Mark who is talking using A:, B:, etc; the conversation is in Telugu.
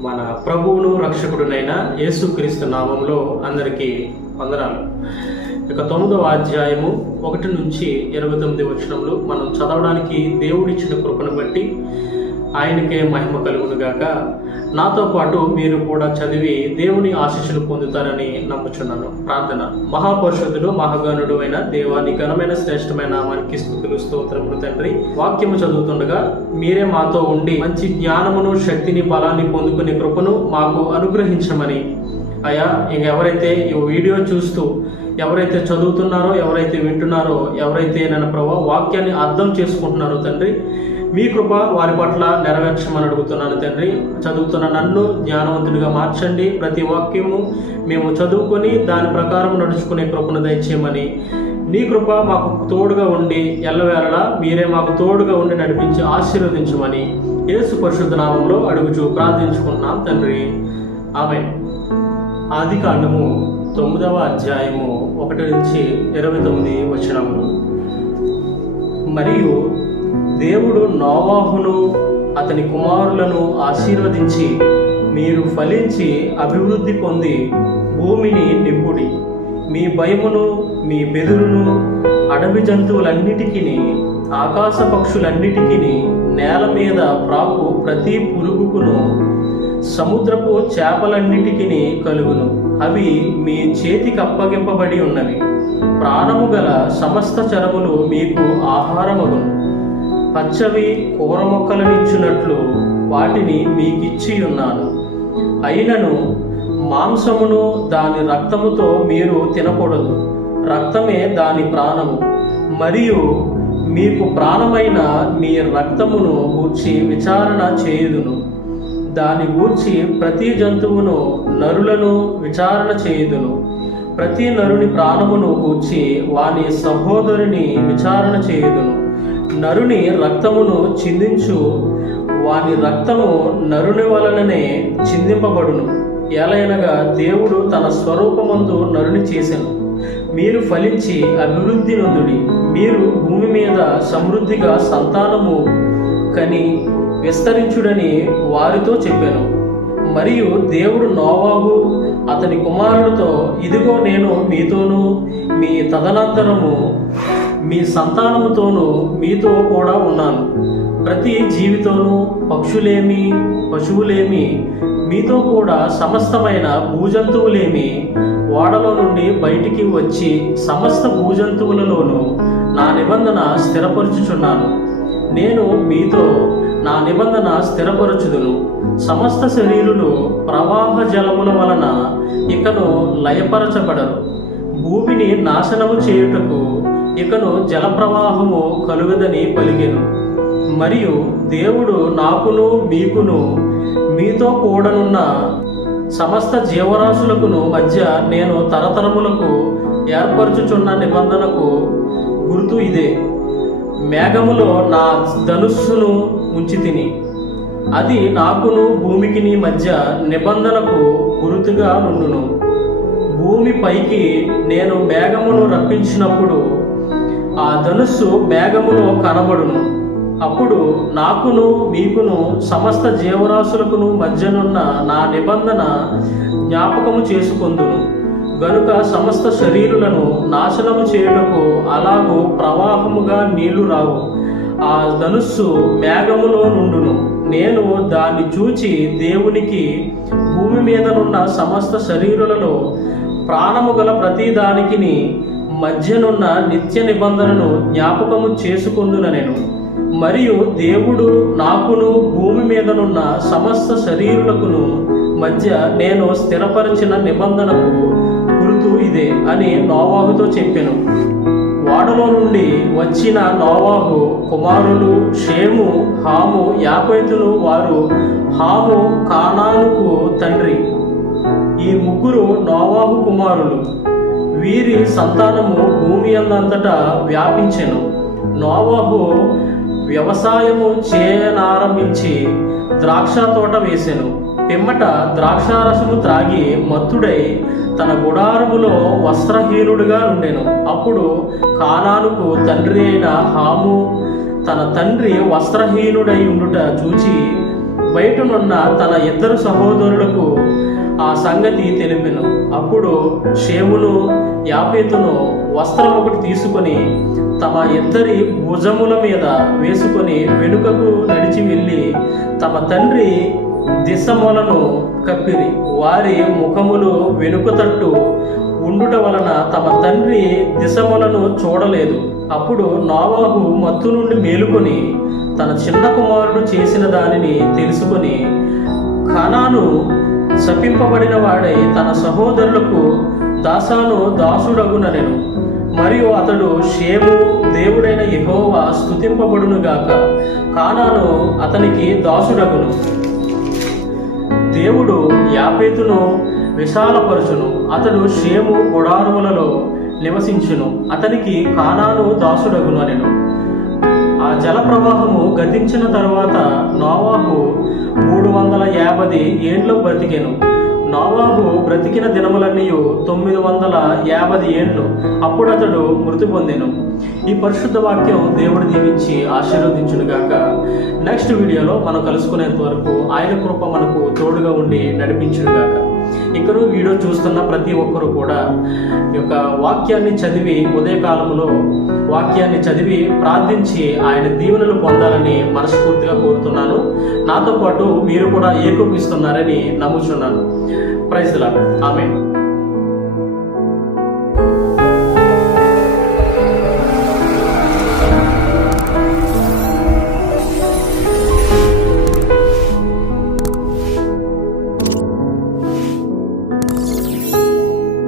A: మన ప్రభువును రక్షకుడునైన యేసుక్రీస్తు నామంలో అందరికీ వందనాలు. ఇక తొమ్మిదవ అధ్యాయము ఒకటి నుంచి ఇరవై తొమ్మిది వచనములు మనం చదవడానికి దేవుడిచ్చిన కృపను బట్టి ఆయనకే మహిమ కలుగునుగాక. నాతో పాటు మీరు కూడా చదివి దేవుని ఆశీస్సులు పొందుతారని నమ్ముచున్నాను. ప్రార్థన. మహాపరుషుతుడు మహాగణుడు అయిన దేవాని ఘనమైన శ్రేష్టమైన మనకి స్థుతులు స్తోత్రములు తండ్రి. వాక్యము చదువుతుండగా మీరే మాతో ఉండి మంచి జ్ఞానమును శక్తిని బలాన్ని పొందుకునే కృపను మాకు అనుగ్రహించమని. అయ్యా ఇంక ఎవరైతే ఈ వీడియో చూస్తూ ఎవరైతే చదువుతున్నారో ఎవరైతే వింటున్నారో ఎవరైతే నన్ను ప్రభావ వాక్యాన్ని అర్థం చేసుకుంటున్నారో తండ్రి మీ కృప వారి పట్ల నెరవేర్చమని అడుగుతున్నాను తండ్రి. చదువుతున్న నన్ను జ్ఞానవంతుడిగా మార్చండి. ప్రతి వాక్యము మేము చదువుకొని దాని ప్రకారం నడుచుకునే కృపను దయచేయమని. నీ కృప మాకు తోడుగా ఉండి ఎల్లవేళలా మీరే మాకు తోడుగా ఉండి నడిపించి ఆశీర్వదించమని యేసు పరిశుద్ధ నామంలో అడుగుచూ ప్రార్థించుకున్నాం తండ్రి. ఆమె ఆది కాండము తొమ్మిదవ అధ్యాయము ఒకటి నుంచి ఇరవై తొమ్మిది వచనములు. మరియు దేవుడు నోవాహును అతని కుమారులను ఆశీర్వదించి మీరు ఫలించి అభివృద్ధి పొంది భూమిని నింపుడి. మీ భయమును మీ బెదురును అడవి జంతువులన్నిటికీ ఆకాశ పక్షులన్నిటికీ నేల మీద ప్రాకు ప్రతి పురుగుకును. సముద్రపు చేపలన్నిటికీ కలుగును. అవి మీ చేతికి అప్పగింపబడి ఉన్నవి. ప్రాణము గల సమస్త చరములు మీకు ఆహారమగును. పచ్చవి కూర మొక్కలనిచ్చునట్లు వాటిని మీకిచ్చి ఉన్నాను. అయినను మాంసమును దాని రక్తముతో మీరు తినకూడదు. రక్తమే దాని ప్రాణము. మరియు మీకు ప్రాణమైన మీ రక్తమును గూర్చి విచారణ చేయుదును. దాని గూర్చి ప్రతి జంతువును నరులను విచారణ చేయుదును. ప్రతి నరుని ప్రాణమును గూర్చి వాని సహోదరుని విచారణ చేయుదును. నరుని రక్తమును చిందించు. వాని రక్తము నరుని వలననే చిందింపబడును. ఎలయనగా దేవుడు తన స్వరూపమందు నరుని చేశాను మీరు ఫలించి అభివృద్ధి నందుడి. మీరు భూమి మీద సమృద్ధిగా సంతానము కని విస్తరించుడని వారితో చెప్పాను. మరియు దేవుడు నోవాబు అతని కుమారులతో ఇదిగో నేను మీతోనూ మీ తదనంతరము మీ సంతానముతోనూ మీతో కూడా ఉన్నాను. ప్రతి జీవితోనూ పక్షులేమి పశువులేమి మీతో కూడా సమస్తమైన భూజంతువులేమి ఓడలో నుండి బయటికి వచ్చి సమస్త భూజంతువులలోనూ నా నిబంధన స్థిరపరుచుచున్నాను. నేను మీతో నా నిబంధన స్థిరపరచుదును. సమస్త శరీరులు ప్రవాహ జలముల వలన ఇకను లయపరచబడరు. భూమిని నాశనము చేయుటకు ఇకను జలప్రవాహము కలుగదని పలికెను. మరియు దేవుడు నాకును మీకును మీతో కూడనున్న సమస్త జీవరాశులకును మధ్య నేను తరతరములకు ఏర్పరచుచున్న నిబంధనకు గుర్తు ఇదే. మేఘములో నా ధనుస్సును ఉంచి తిని అది నాకును భూమికిని మధ్య నిబంధనకు గురుతుగా నుండును. భూమి పైకి నేను మేఘమును రప్పించినప్పుడు ఆ ధనుస్సు మేఘములో కనబడును. అప్పుడు నాకును మీకును సమస్త జీవరాశులకును మధ్యనున్న నా నిబంధన జ్ఞాపకము చేసుకొందును. గనుక సమస్త శరీరులను నాశనము చేయుటకు అలాగూ ప్రవాహముగా నీళ్ళు రావు. ఆ ధనుస్సు మేఘములో నుండును. నేను దాన్ని చూచి దేవునికి భూమి మీదనున్న సమస్త శరీరులలో ప్రాణము గల ప్రతి దానికిని మధ్యనున్న నిత్య నిబంధనను జ్ఞాపకము చేసుకొందున నేను. మరియు దేవుడు నాకును భూమి మీదనున్న సమస్త శరీరులకును మధ్య నేను స్థిరపరిచిన నిబంధనకు గుర్తు ఇదే అని నోవాహుతో చెప్పాను. వాడలో నుండి వచ్చిన నోవాహు కుమారులు షేము హాము యాపైతులు వారు హాము కానానుకు తండ్రి. ఈ ముగ్గురు నోవాహు కుమారులు. వీరి సంతానము భూమి అందంతటా వ్యాపించెను. నోవాహు వ్యవసాయము చేయనారంభించి ద్రాక్ష తోట వేసెను. పిమ్మట ద్రాక్షారసము త్రాగి మత్తుడై తన గుడారములో వస్త్రహీనుడిగా ఉండెను అప్పుడు కానానుకు తండ్రి అయిన హాము తన తండ్రి వస్త్రహీనుడై ఉండుట చూచి బయటనున్న తన ఇద్దరు సహోదరులకు ఆ సంగతి తెలిపెను. అప్పుడు షేమును యాపేతును వస్త్రం ఒకటి తీసుకొని తమ ఇద్దరి భుజముల మీద వేసుకొని వెనుకకు నడిచి వెళ్ళి తమ తండ్రి దిశములను కప్పిరి. వారి ముఖములు వెనుక తట్టు ఉండుట వలన తమ తండ్రి దిశములను చూడలేదు. అప్పుడు నోవాహు మత్తు నుండి మేలుకొని తన చిన్న కుమారుడు చేసిన దానిని తెలుసుకొని ఖానాను శపింపబడిన వాడై తన సహోదరులకు దాసాను దాసుడగుననెను. మరియు అతడు షేము దేవుడైన యహోవా స్థుతింపబడునుగాక కానాను అతనికి దాసుడగును. దేవుడు యాపేతును విశాలపరచును. అతడు షేము గుడారములలో నివసించును. అతనికి కానాను దాసుడగును అనెను ఆ జల ప్రవాహము గతించిన తర్వాత నోవాహు మూడు వందల యాభై ఏండ్లు బ్రతికెను. నోవాహు బ్రతికిన దినములన్నీ తొమ్మిది వందల యాభై ఏండ్లు. అప్పుడు అతడు మృతి పొందెను. ఈ పరిశుద్ధ వాక్యం దేవుడు దీవించి ఆశీర్వదించునుగాక. నెక్స్ట్ వీడియోలో మనం కలుసుకునేంత వరకు ఆయన కృప మనకు తోడుగా ఉండి నడిపించునుగాక. గాక ఇక్కడ వీడియో చూస్తున్న ప్రతి ఒక్కరు కూడా ఈ యొక్క వాక్యాన్ని చదివి ఉదయకాలంలో వాక్యాన్ని చదివి ప్రార్థించి ఆయన దీవెనలు పొందాలని మనస్ఫూర్తిగా కోరుతున్నాను. నాతో పాటు మీరు కూడా ఏకోపిస్తున్నారని నమ్ముచున్నాను. ప్రైజ్లా ఆమె